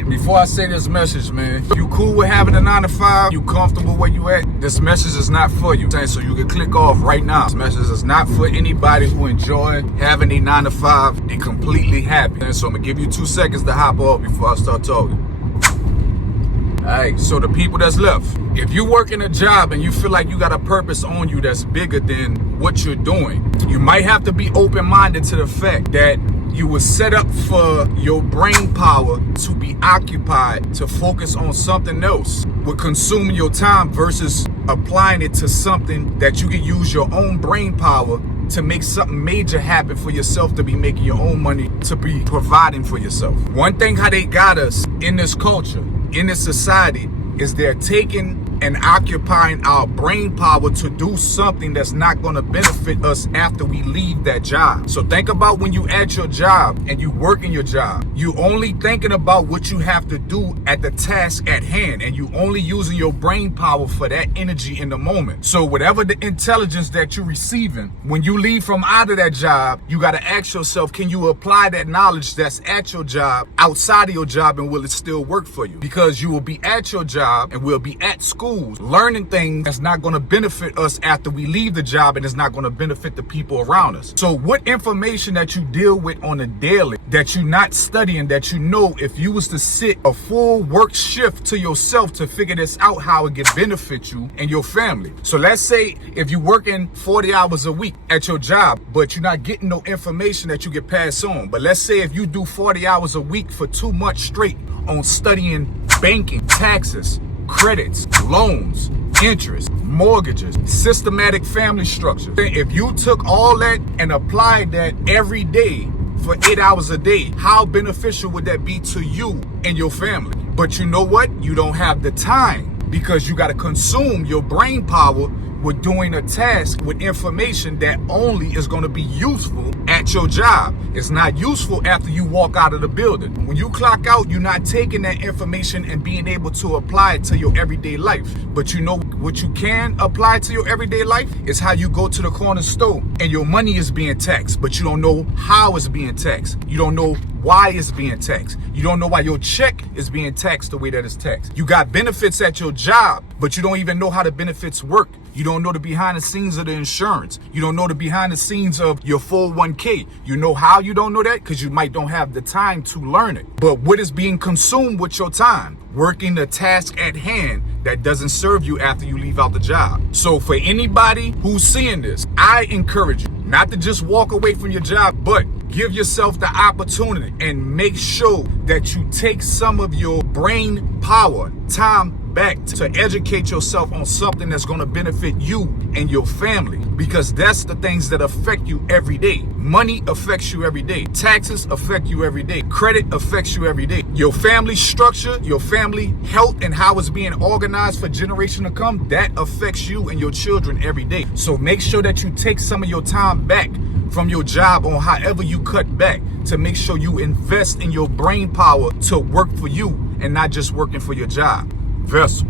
Before I say this message, man, you cool with having a 9 to 5? You comfortable where you at? This message is not for you. So you can click off right now. This message is not for anybody who enjoy having a 9 to 5. They completely happy. So I'm gonna give you 2 seconds to hop off before I start talking. Alright, so the people that's left, if you work in a job and you feel like you got a purpose on you that's bigger than what you're doing, you might have to be open-minded to the fact that you were set up for your brain power to be occupied, to focus on something else, with consuming your time versus applying it to something that you can use your own brain power to make something major happen for yourself, to be making your own money, to be providing for yourself. One thing how they got us in this culture, in this society, is they're taking and occupying our brain power to do something that's not going to benefit us after we leave that job. So think about when you at your job and you work in your job, you only thinking about what you have to do at the task at hand, and you only using your brain power for that energy in the moment. So whatever the intelligence that you're receiving, when you leave from out of that job, you got to ask yourself, can you apply that knowledge that's at your job outside of your job, and will it still work for you? Because you will be at your job and will be at school learning things that's not going to benefit us after we leave the job, and it's not going to benefit the people around us. So what information that you deal with on a daily that you're not studying, that you know if you was to sit a full work shift to yourself to figure this out, how it could benefit you and your family. So let's say if you're working 40 hours a week at your job, but you're not getting no information that you can pass on. But let's say if you do 40 hours a week for 2 months straight on studying banking, taxes, credits, loans, interest, mortgages, systematic family structure. If you took all that and applied that every day for 8 hours a day, how beneficial would that be to you and your family? But you know what? You don't have the time, because you got to consume your brain power with doing a task with information that only is going to be useful at your job. It's not useful after you walk out of the building. When you clock out, you're not taking that information and being able to apply it to your everyday life. But you know what you can apply to your everyday life is how you go to the corner store and your money is being taxed, but you don't know how it's being taxed. You don't know why it's being taxed. You don't know why your check is being taxed the way that it's taxed. You got benefits at your job, but you don't even know how the benefits work. You don't know the behind the scenes of the insurance. You don't know the behind the scenes of your 401k. You know how you don't know that? Because you might don't have the time to learn it. But what is being consumed with your time? Working the task at hand that doesn't serve you after you leave out the job. So for anybody who's seeing this, I encourage you not to just walk away from your job, but give yourself the opportunity and make sure that you take some of your brain power, time back to educate yourself on something that's going to benefit you and your family, because that's the things that affect you every day. Money affects you every day. Taxes affect you every day. Credit affects you every day. Your family structure, your family health, and how it's being organized for generation to come, that affects you and your children every day. So make sure that you take some of your time back from your job on however you cut back, to make sure you invest in your brain power to work for you and not just working for your job. Vessel.